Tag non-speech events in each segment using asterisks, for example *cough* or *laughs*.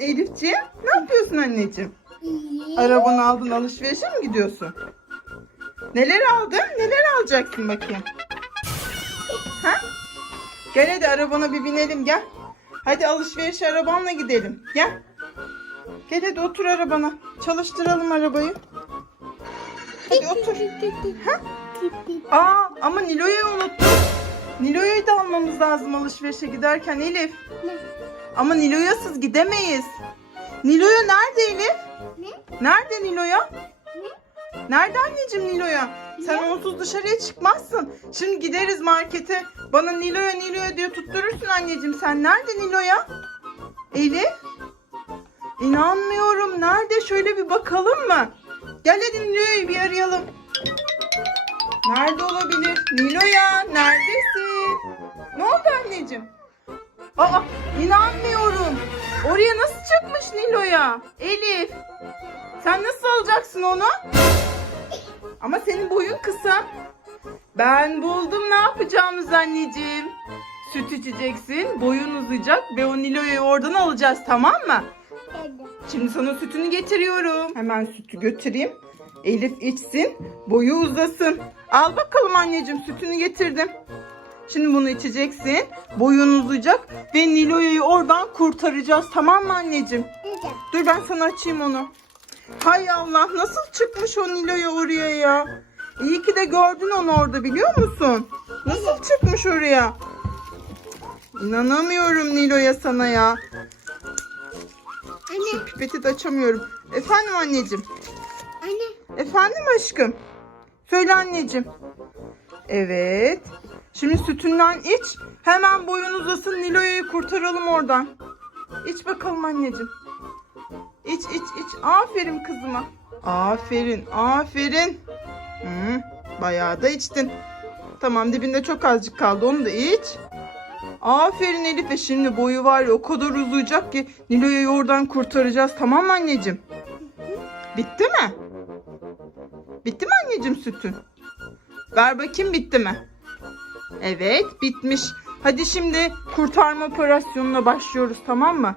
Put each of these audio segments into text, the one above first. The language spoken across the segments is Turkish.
Elifciğim ne yapıyorsun anneciğim? Arabanı aldın alışverişe mi gidiyorsun? Neler aldın? Neler alacaksın bakayım? Ha? Gel hadi arabana bir binelim gel. Hadi alışveriş arabanla gidelim. Gel. Gel hadi otur arabana. Çalıştıralım arabayı. Hadi otur. Ha? Aa ama Nilo'yu unuttum. Nilo'yu da almamız lazım alışverişe giderken Elif. Ne? Ama Nilo'yasız gidemeyiz. Nilo'ya nerede Elif? Ne? Nerede Nilo'ya? Ne? Nerede anneciğim Nilo'ya? Sen onsuz dışarıya çıkmazsın. Şimdi gideriz markete. Bana Nilo'ya Nilo'ya diye tutturursun anneciğim. Sen nerede Nilo'ya? Elif? İnanmıyorum. Nerede? Şöyle bir bakalım mı? Gel hadi Nilo'yu bir arayalım. Nerede olabilir? Nilo'ya neredesin? Anneciğim? Aa inanmıyorum. Oraya nasıl çıkmış Nilo'ya? Elif. Sen nasıl alacaksın onu? Ama senin boyun kısa. Ben buldum ne yapacağımız anneciğim. Süt içeceksin, boyun uzayacak ve o Nilo'yu oradan alacağız tamam mı? Şimdi sana sütünü getiriyorum. Hemen sütü götüreyim. Elif içsin, boyu uzasın. Al bakalım anneciğim sütünü getirdim. Şimdi bunu içeceksin. Boyun uzayacak ve Nilo'yu oradan kurtaracağız. Tamam mı anneciğim? Dur ben sana açayım onu. Hay Allah nasıl çıkmış o Nilo'ya oraya ya? İyi ki de gördün onu orada biliyor musun? Nasıl çıkmış oraya? İnanamıyorum Nilo'ya sana ya. Anne, Şu pipeti de açamıyorum. Efendim anneciğim. anne. Efendim aşkım. Söyle anneciğim. Evet. Şimdi sütünden iç. Hemen boyun uzasın Nilo'yu kurtaralım oradan. İç bakalım anneciğim. İç iç iç. Aferin kızıma. Aferin aferin. Hı, bayağı da içtin. Tamam dibinde çok azıcık kaldı onu da iç. Aferin Elif'e şimdi boyu var ya o kadar uzayacak ki Nilo'yu oradan kurtaracağız tamam mı anneciğim? Bitti mi? Bitti mi anneciğim sütün? Ver bakayım bitti mi? Evet bitmiş. Hadi şimdi kurtarma operasyonuna başlıyoruz tamam mı?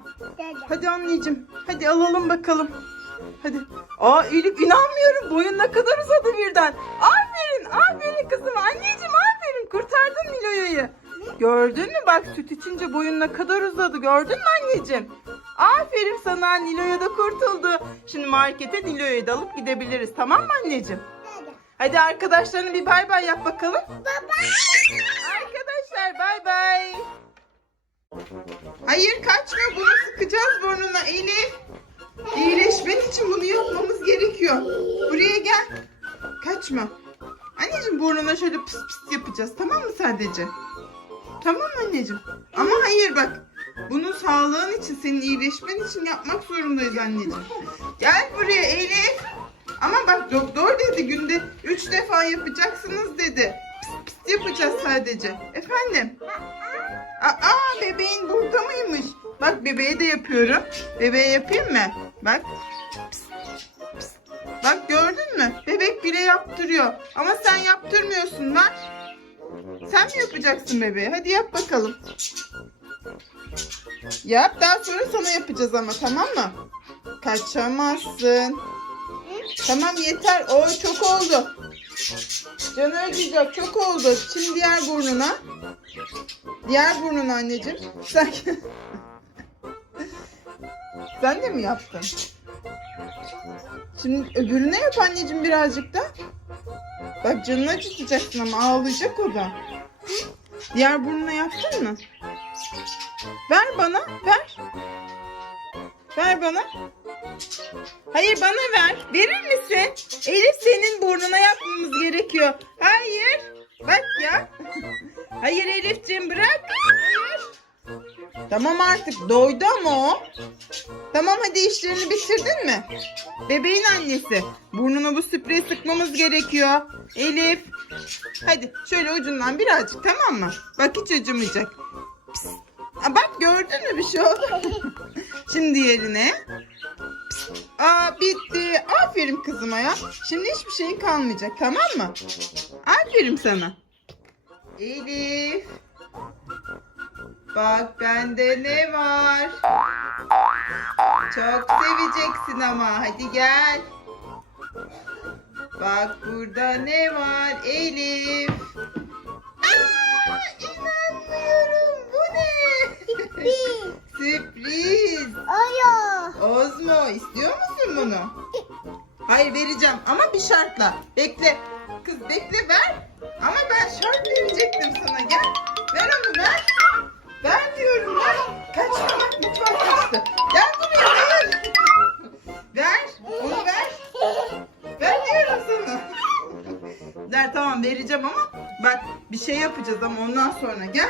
Hadi anneciğim. Hadi alalım bakalım. Hadi. Aa Elif inanmıyorum. Boyun ne kadar uzadı birden. Aferin. Aferin kızım. Anneciğim aferin. Kurtardın Nilo'yu. Gördün mü bak süt içince boyun ne kadar uzadı. Gördün mü anneciğim? Aferin sana. Nilo'ya da kurtuldu. Şimdi markete Nilo'yu da alıp gidebiliriz. Tamam mı anneciğim? Hadi arkadaşlarına bir bay bay yap bakalım. Arkadaşlar bay bay. Hayır kaçma bunu sıkacağız burnuna Elif. İyileşmen için bunu yapmamız gerekiyor. Buraya gel. Kaçma. Anneciğim burnuna şöyle pıs pıs yapacağız tamam mı sadece? Tamam mı anneciğim? Ama hayır bak. Bunu sağlığın için, senin iyileşmen için yapmak zorundayız anneciğim. Gel buraya Elif. Ama bak doktor dedi 3 defa yapacaksınız dedi. Pıs pıs yapacağız sadece. Efendim? Aa bebeğin burada mıymış? Bak bebeğe de yapıyorum. Bebeğe yapayım mı? Bak. Bak gördün mü? Bebek bile yaptırıyor. Ama sen yaptırmıyorsun lan. Sen mi yapacaksın bebeğe? Hadi yap bakalım. Yap daha sonra sana yapacağız ama tamam mı? Kaçamazsın. Tamam yeter. O çok oldu. Canı acıyacak çok oldu. Şimdi diğer burnuna. Diğer burnuna anneciğim. Sen... *laughs* Sen de mi yaptın? Şimdi öbürüne yap anneciğim birazcık da. Bak canını acıtacaksın ama ağlayacak o da. Diğer burnuna yaptın mı? Ver bana, ver. Ver bana. Hayır bana ver. Verir misin? Elif senin burnuna yapmamız gerekiyor. Hayır. Bak ya. *laughs* Hayır Elifciğim bırak. Hayır. Tamam artık doydu ama o. Tamam hadi işlerini bitirdin mi? Bebeğin annesi. Burnuna bu spreyi sıkmamız gerekiyor. Elif. Hadi şöyle ucundan birazcık tamam mı? Bak hiç acımayacak. Pis. Aa, bak gördün mü bir şey oldu. *laughs* Şimdi yerine. Aa bitti. Aferin kızıma ya. Şimdi hiçbir şeyin kalmayacak tamam mı? Aferin sana. Elif. Bak bende ne var? Çok seveceksin ama. Hadi gel. Bak burada ne var Elif? Bir şartla. Bekle. Kız bekle ver. Ama ben şart verecektim sana. Gel. Ver onu ver. Ver diyorum ver. Kaçma bak mutfak kaçtı. Gel buraya ver. Ver. Onu ver. Ver diyorum sana. Der tamam vereceğim ama bak bir şey yapacağız ama ondan sonra gel.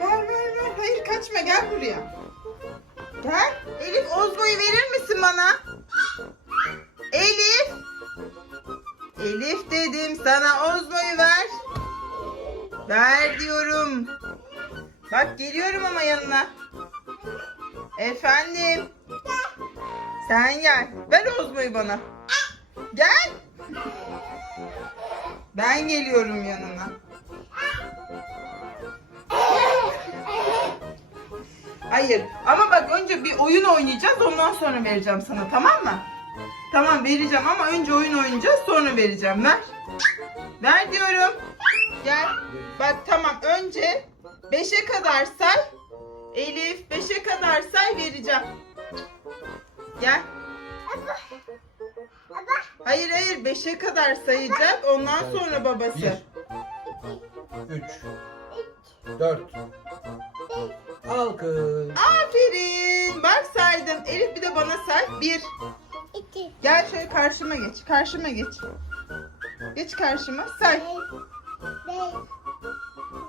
Ver ver ver. Hayır kaçma gel buraya. Gel. Elif Ozmo'yu verir misin bana? Elif dedim sana Ozmo'yu ver. Ver diyorum. Bak geliyorum ama yanına. Efendim. Sen gel. Ver Ozmo'yu bana. Gel. Ben geliyorum yanına. Hayır. Ama bak önce bir oyun oynayacağız. Ondan sonra vereceğim sana. Tamam mı? Tamam vereceğim ama önce oyun oynayacağız sonra vereceğim. Ver. Ver diyorum. Gel. Bak tamam önce 5'e kadar say. Elif 5'e kadar say vereceğim. Gel. Hayır hayır 5'e kadar sayacak ondan sonra babası. 1 3 4 Alkış. Aferin. Bak saydım. Elif bir de bana say. 1 Gel şöyle karşıma geç. Karşıma geç. Geç karşıma. Say.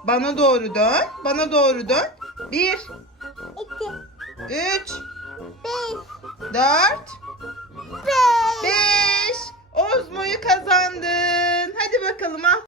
Bana doğru dön. Bana doğru dön. Bir. İki. Üç. Beş. Dört. Beş. Beş. Ozmo'yu kazandın. Hadi bakalım al.